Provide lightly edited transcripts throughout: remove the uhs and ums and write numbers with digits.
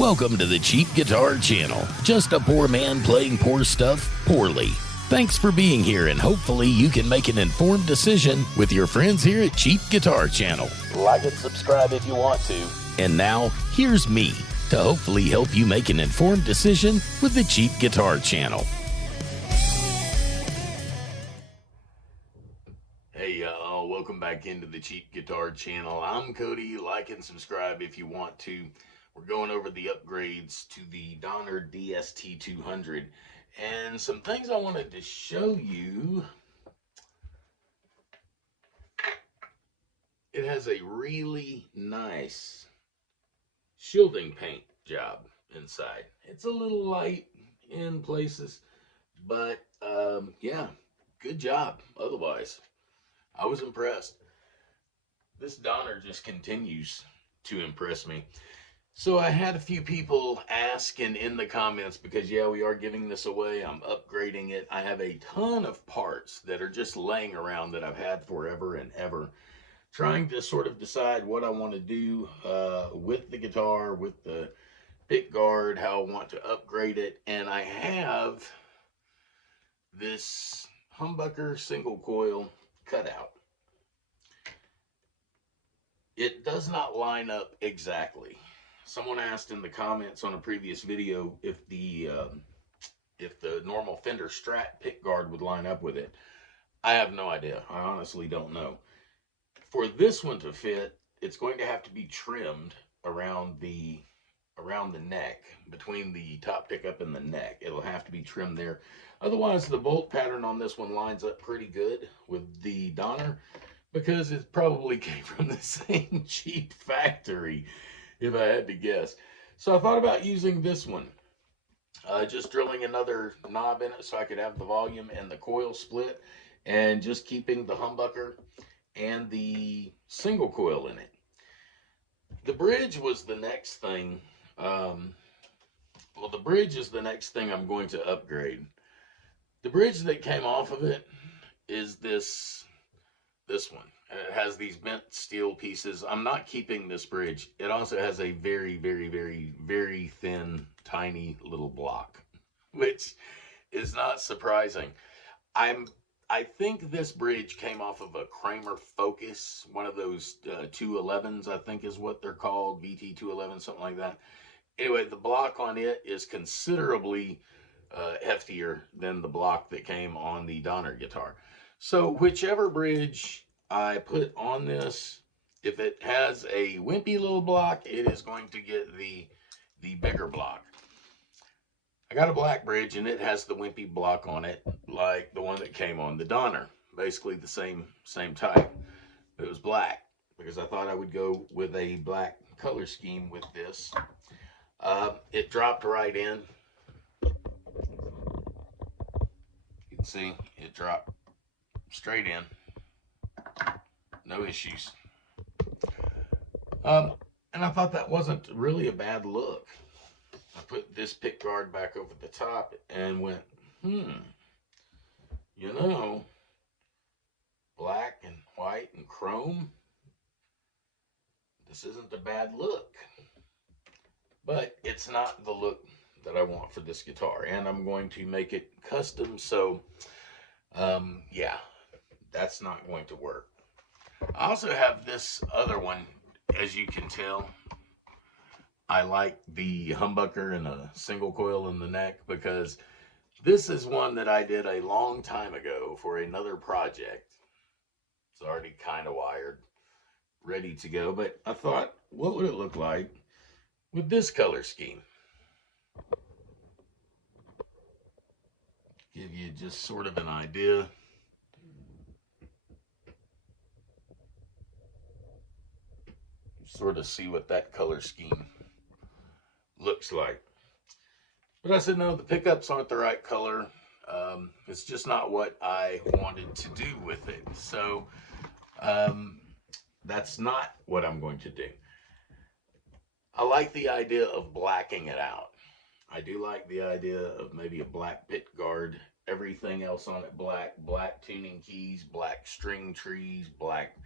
Welcome to the Cheap Guitar Channel. Just a poor man playing poor stuff poorly. Thanks for being here, and hopefully you can make an informed decision with your friends here at Cheap Guitar Channel. Like and subscribe if you want to. And now, here's me to hopefully help you make an informed decision with the Cheap Guitar Channel. Hey y'all, welcome back into the Cheap Guitar Channel. I'm Cody. Like and subscribe if you want to. We're going over the upgrades to the DONNER DST200 and some things I wanted to show you. It has a really nice shielding paint job inside. It's a little light in places, but yeah, good job otherwise. I was impressed. This Donner just continues to impress me. So I had a few people asking in the comments, because yeah, we are giving this away. I'm upgrading it. I have a ton of parts that are just laying around that I've had forever and ever, trying to sort of decide what I want to do with the guitar, with the pick guard, how I want to upgrade it. And I have this humbucker single coil cutout. It does not line up exactly. Someone asked in the comments on a previous video if the normal Fender Strat pick guard would line up with it. I have no idea. I honestly don't know. For this one to fit, it's going to have to be trimmed around the neck, between the top pickup and the neck. It'll have to be trimmed there. Otherwise, the bolt pattern on this one lines up pretty good with the Donner, because it probably came from the same cheap factory, if I had to guess. So I thought about using this one, just drilling another knob in it so I could have the volume and the coil split, and just keeping the humbucker and the single coil in it. The bridge was the next thing. Well, the bridge is the next thing I'm going to upgrade. The bridge that came off of it is this one. It has these bent steel pieces. I'm not keeping this bridge. It also has a very, very, very, very thin, tiny little block, which is not surprising. I think this bridge came off of a Kramer Focus, one of those 211s, I think is what they're called, VT211, something like that. Anyway, the block on it is considerably heftier than the block that came on the Donner guitar. So whichever bridge I put on this, if it has a wimpy little block, it is going to get the bigger block. I got a black bridge and it has the wimpy block on it, like the one that came on the Donner. Basically the same type. It was black because I thought I would go with a black color scheme with this. It dropped right in. You can see it dropped straight in. No issues. And I thought that wasn't really a bad look. I put this pick guard back over the top and went, you know, black and white and chrome, this isn't a bad look. But it's not the look that I want for this guitar, and I'm going to make it custom, so yeah, that's not going to work. I also have this other one. As you can tell, I like the humbucker and a single coil in the neck, because this is one that I did a long time ago for another project. It's already kind of wired, ready to go, but I thought, what would it look like with this color scheme? Give you just sort of an idea. Sort of see what that color scheme looks like. But I said, no, the pickups aren't the right color. It's just not what I wanted to do with it. So that's not what I'm going to do. I like the idea of blacking it out. I do like the idea of maybe a black pick guard, everything else on it black, black tuning keys, black string trees, black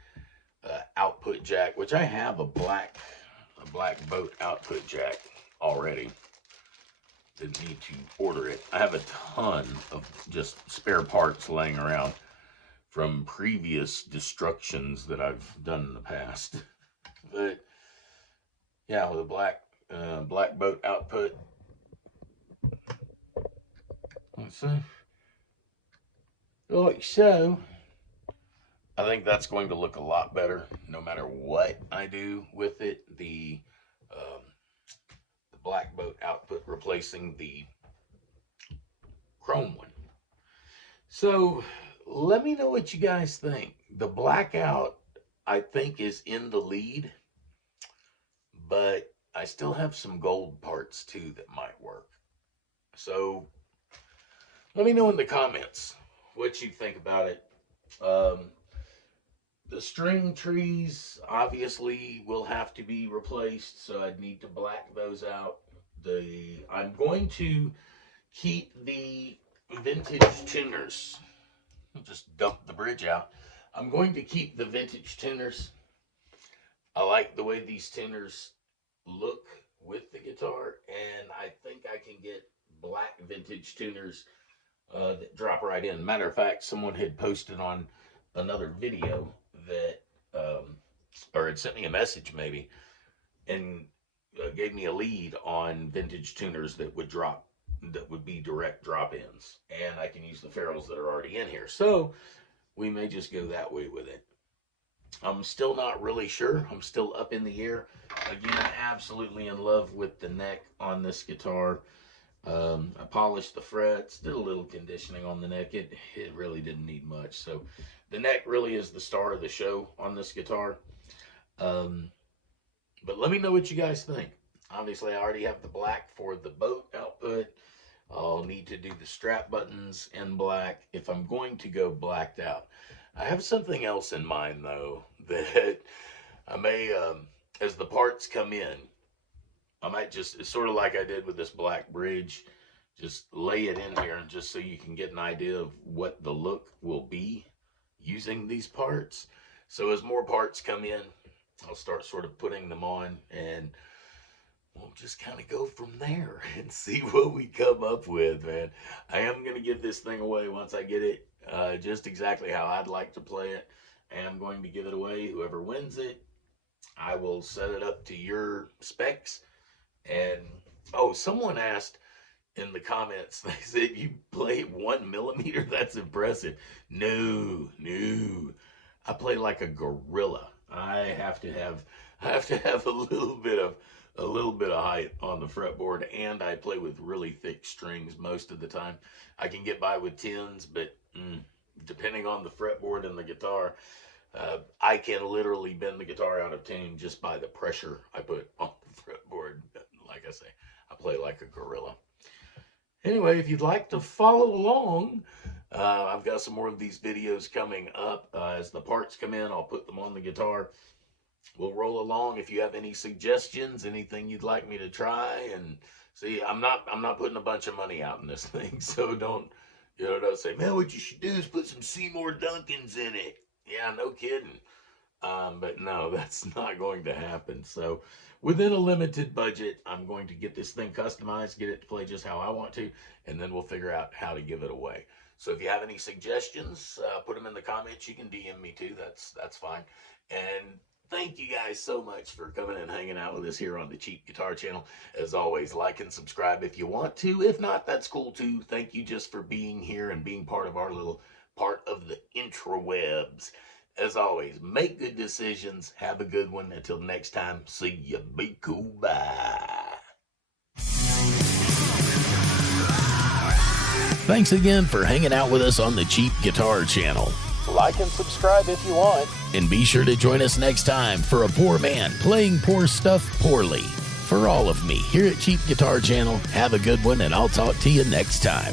output jack, which I have a black boat output jack already. Didn't need to order it. I have a ton of just spare parts laying around from previous destructions that I've done in the past. But yeah, with a black boat output. Let's see. Like so. I think that's going to look a lot better no matter what I do with it. The black boat output replacing the chrome one. So let me know what you guys think. The blackout, I think, is in the lead, but I still have some gold parts too that might work. So let me know in the comments what you think about it. The string trees obviously will have to be replaced, so I'd need to black those out. I'm going to keep the vintage tuners. Just dump the bridge out. I'm going to keep the vintage tuners. I like the way these tuners look with the guitar, and I think I can get black vintage tuners that drop right in. Matter of fact, someone had posted on another video that, or had sent me a message maybe, and gave me a lead on vintage tuners that would be direct drop-ins, and I can use the ferrules that are already in here. So we may just go that way with it. I'm still not really sure. I'm still up in the air. Again, absolutely in love with the neck on this guitar. I polished the frets, did a little conditioning on the neck. It really didn't need much. So the neck really is the star of the show on this guitar. But let me know what you guys think. Obviously, I already have the black for the boat output. I'll need to do the strap buttons in black if I'm going to go blacked out. I have something else in mind, though, that I may, as the parts come in, I might just, it's sort of like I did with this black bridge, just lay it in here just so you can get an idea of what the look will be using these parts. So as more parts come in, I'll start sort of putting them on, and we'll just kind of go from there and see what we come up with, man. I am going to give this thing away once I get it just exactly how I'd like to play it. And I'm going to give it away. Whoever wins it, I will set it up to your specs. And, oh, someone asked in the comments, they said, you play 1 millimeter? That's impressive. No. I play like a gorilla. I have to have a little bit of height on the fretboard, and I play with really thick strings most of the time. I can get by with 10s, but depending on the fretboard and the guitar, I can literally bend the guitar out of tune just by the pressure I put on the fretboard. Like I say, I play like a gorilla. Anyway, if you'd like to follow along, I've got some more of these videos coming up. As the parts come in, I'll put them on the guitar. We'll roll along. If you have any suggestions, anything you'd like me to try, and see, I'm not putting a bunch of money out in this thing, so don't say, man, what you should do is put some Seymour Duncans in it. Yeah, no kidding. But no, that's not going to happen. So within a limited budget, I'm going to get this thing customized, get it to play just how I want to, and then we'll figure out how to give it away. So if you have any suggestions, put them in the comments. You can DM me too. That's fine. And thank you guys so much for coming and hanging out with us here on the Cheap Guitar channel. As always, like and subscribe if you want to. If not, that's cool too. Thank you just for being here and being part of our little part of the intrawebs. As always, make good decisions. Have a good one. Until next time, see ya. Be cool. Bye. Thanks again for hanging out with us on the Cheap Guitar channel. Like and subscribe if you want. And be sure to join us next time for a poor man playing poor stuff poorly. For all of me here at Cheap Guitar channel, have a good one, and I'll talk to you next time.